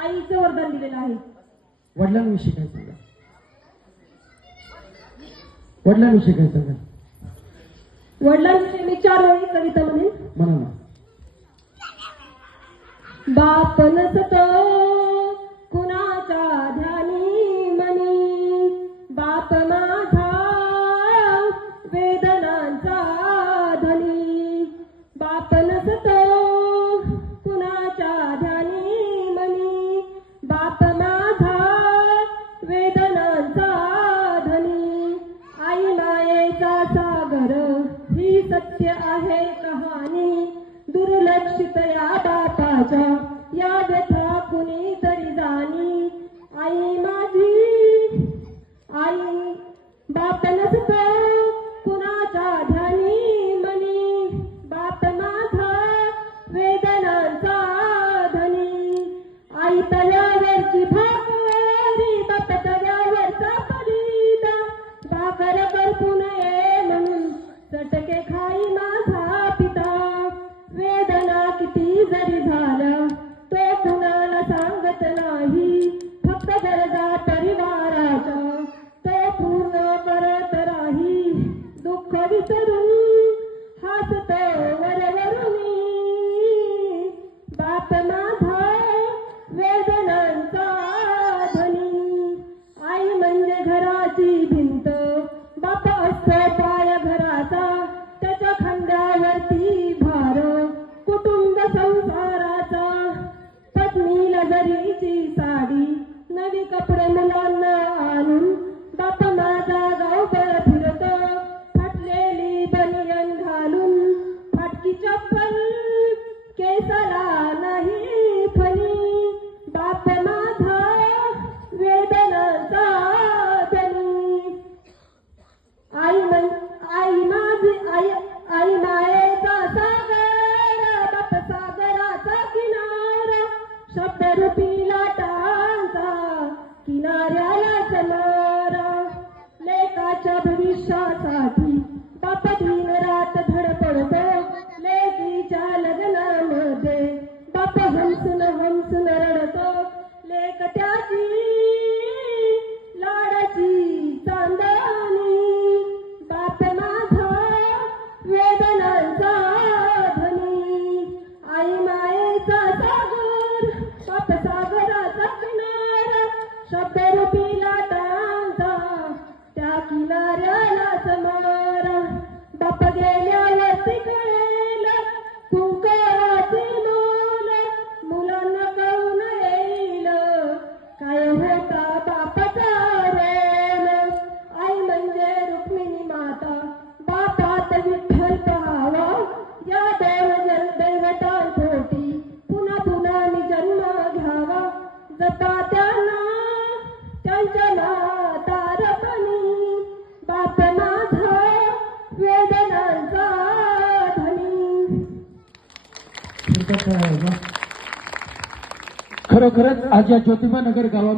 आईचं वरदान दिलेलं आहे. वडिलांविषयी काय सांगा? वडिलांविषयी काय सांगा? वडिलांविषयी मी चार वेळी कविता म्हणेन. म्हणा बाप आहे कहाणी दुर्लक्षित या बापाच्या मी कपडे मुलांना आणून बापा माझा गावभर फिरतो फाटलेली बनियन घालून फाटकी चप्पल केसाला नाही समोर लेकाच्या भविष्यासाठी बाप दिन रात धडपडतो लेकीच्या लग्नामध्ये बाप हंसन हंसन रडतो. लेक त्याची खरोखरच आज या ज्योतिबा नगर गावात